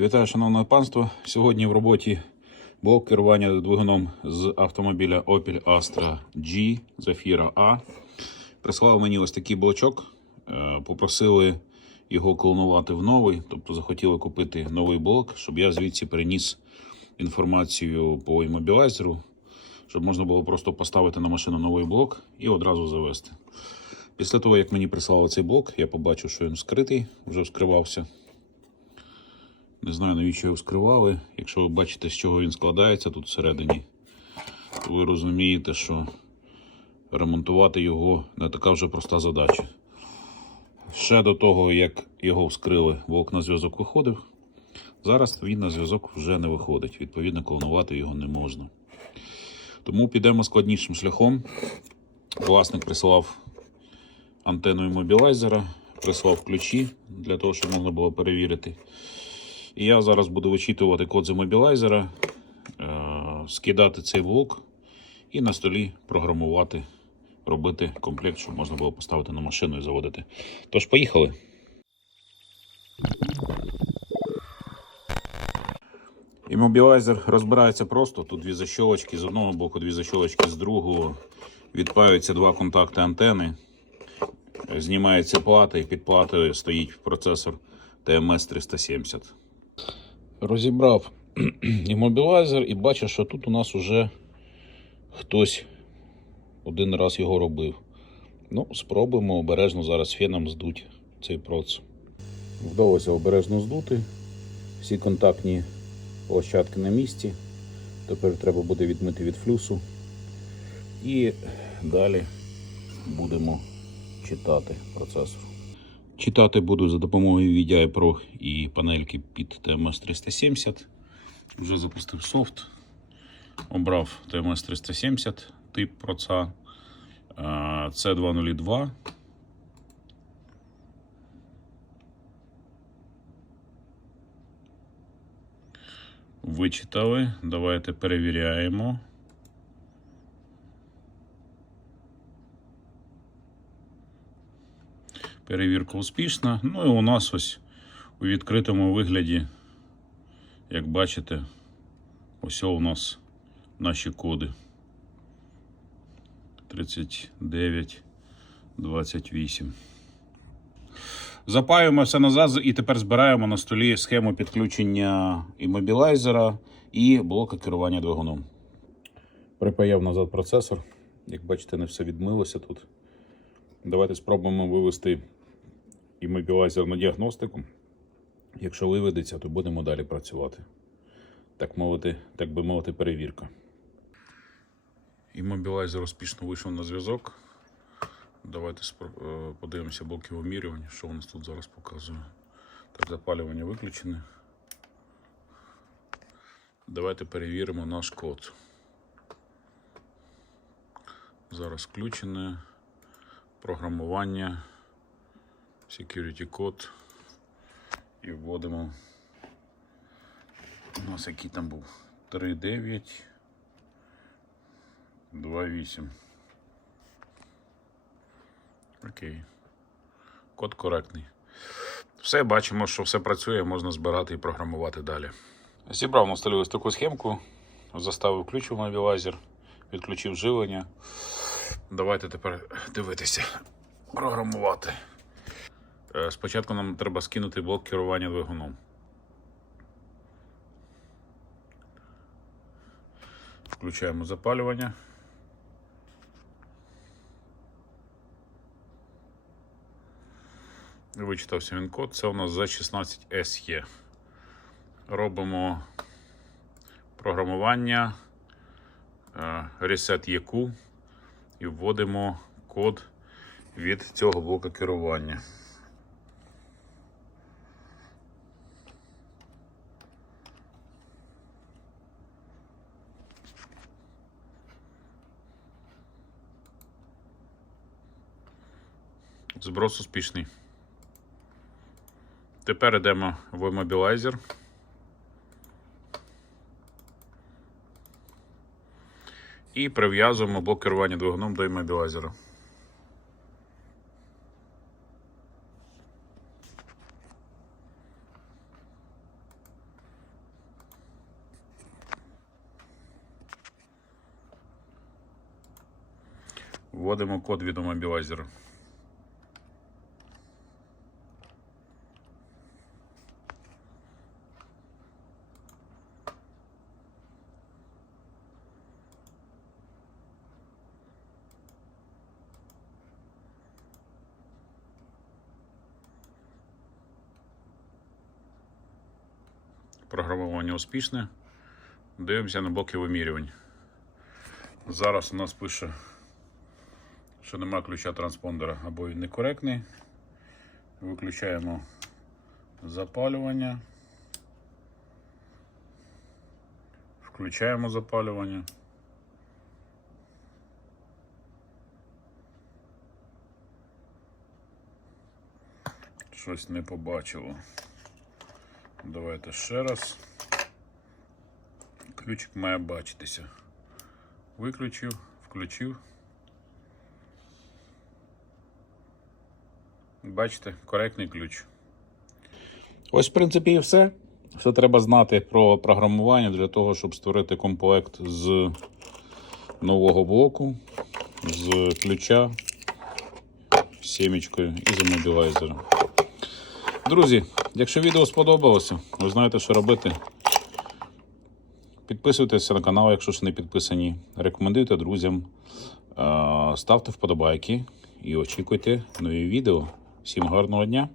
Вітаю, шановне панство. Сьогодні в роботі блок керування двигуном з автомобіля Opel Astra G Zafira A. Прислав мені ось такий блочок. Е, Попросили його клонувати в новий, тобто захотіли купити новий блок, щоб я звідси переніс інформацію по іммобілайзеру, щоб можна було просто поставити на машину новий блок і одразу завести. Після того, як мені прислали цей блок, я побачив, що він скритий, вже вскривався. Не знаю, навіщо його скривали. Якщо ви бачите, з чого він складається тут всередині, то ви розумієте, що ремонтувати його не така вже проста задача. Ще до того, як його вскрили, блок на зв'язок виходив. Зараз він на зв'язок вже не виходить. Відповідно, клонувати його не можна. Тому підемо складнішим шляхом. Власник прислав антенну іммобілайзера, прислав ключі для того, щоб можна було перевірити. І я зараз буду вичитувати код з іммобілайзера, е, скидати цей блок і на столі програмувати, робити комплект, щоб можна було поставити на машину і заводити. Тож, поїхали. Іммобілайзер розбирається просто. Тут дві защолочки з одного боку, дві защолочки з другого. Відпаються два контакти антени. Знімається плата і під платою стоїть процесор TMS 370. Розібрав іммобілайзер і бачу, що тут у нас уже хтось один раз його робив. Ну, спробуємо обережно зараз феном здуть цей процес. Вдалося обережно здути. Всі контактні площадки на місці. Тепер треба буде відмити від флюсу. І далі будемо читати процесор. Читати буду за допомогою VDI Pro і панельки під TMS 370. Вже запустив софт. Обрав TMS 370 тип проца C202. Вичитали. Давайте перевіряємо. Перевірка успішна. Ну і у нас ось у відкритому вигляді, як бачите, ось у нас наші коди. 39, 28. Запаюємо все назад і тепер збираємо на столі схему підключення іммобілайзера і блока керування двигуном. Припаяв назад процесор. Як бачите, не все відмилося тут. Давайте спробуємо вивести іммобілайзер на діагностику. Якщо виведеться, то будемо далі працювати. Так мовити, так би мовити, перевірка. Іммобілайзер успішно вийшов на зв'язок. Давайте е, подивимося блоки вимірювання, що у нас тут зараз показує. Так, запалювання виключене. Давайте перевіримо наш код. Зараз включене. Програмування. Security код. І вводимо. У нас який там був? 3.9. 2.8. Окей. Код коректний. Все, бачимо, що все працює, можна збирати і програмувати далі. Зібрав на ось таку схемку, заставив ключ у мобілайзер, відключив живлення. Давайте тепер дивитися, програмувати. Е, Спочатку нам треба скинути блок керування двигуном. Включаємо запалювання. Вичитався він код. Це у нас Z16SE. Робимо програмування е, Reset EQ і вводимо код від цього блока керування. Зброс успішний. Тепер йдемо в Immobilizer. І прив'язуємо блок керування двигуном до імобілайзера. Вводимо код від імобілайзера. Програмування успішне. Дивимося на блоки вимірювань. Зараз у нас пише, що нема ключа транспондера або він некоректний. Виключаємо запалювання. Включаємо запалювання. Щось не побачило. Давайте ще раз. Ключик має бачитися. Виключив, включив. Бачите, коректний ключ. Ось, в принципі, і все. Все треба знати про програмування для того, щоб створити комплект з нового блоку, з ключа, сімечкою і з мобілайзером. Друзі, якщо відео сподобалося, ви знаєте, що робити. Підписуйтеся на канал, якщо ще не підписані. Рекомендуйте друзям, е, ставте вподобайки і очікуйте нові відео. Всім гарного дня!